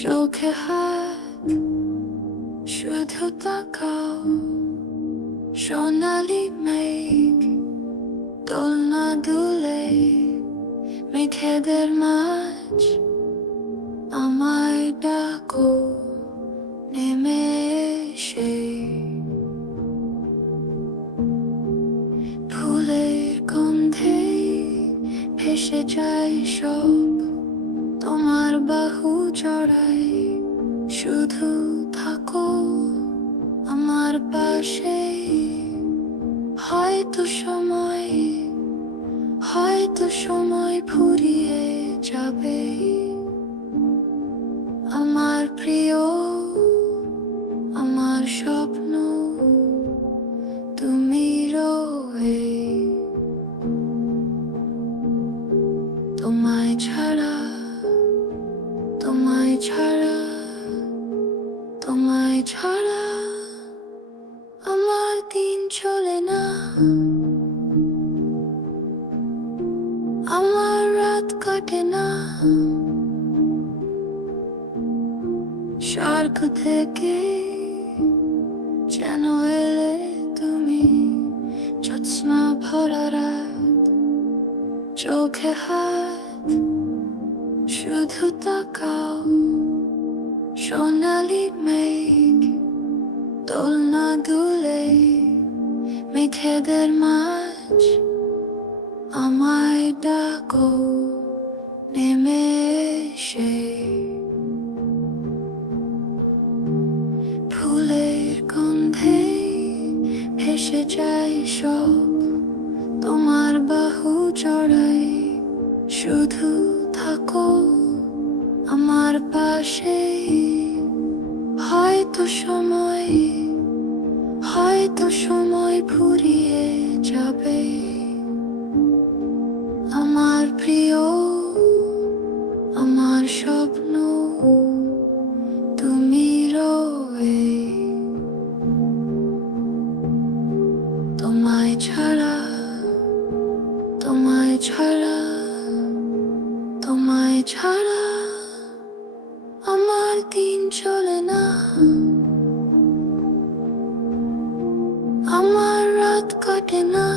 চোখে হাত শুধু তাকাও, সোনালি মেঘ দোলনা দুলে মেঘেদের মাঝ আমায় ডাকো নেমে এসে। ফুলের গন্ধে ভেসে যায় সব, তোমার বাহু জড়াই শুধু থাকো আমার পাশে। হয়তো সময় ফুরিয়ে যাবে, আমার প্রিয় আমার স্বপ্ন তুমি রয়ে। তোমায় ছাড়া তোমায় ছাড়া তোমায় ছাড়া আমার দিন চলে না, আমার রাত কাটে না। স্বর্গ থেকে যেন এলে তুমি, জ্যোৎস্না ভরা রাত, চোখে হাত শুধু তাকাও, সোনালি মেঘ দোলনা দুলে মেঘেদের মাঝ আমায় ডাকো নেমে এসে। ফুলের গন্ধে ভেসে যায় সব, তোমার বাহু জড়াই শুধু থাকো আমার পাশে। হয়তো সময় ফুরিয়ে যাবে, আমার প্রিয় আমার স্বপ্ন তুমি রয়ে। তোমায় ছাড়া তোমায় ছাড়া তোমায় ছাড়া আমার দিন চলে না, আমার রাত কাটে না।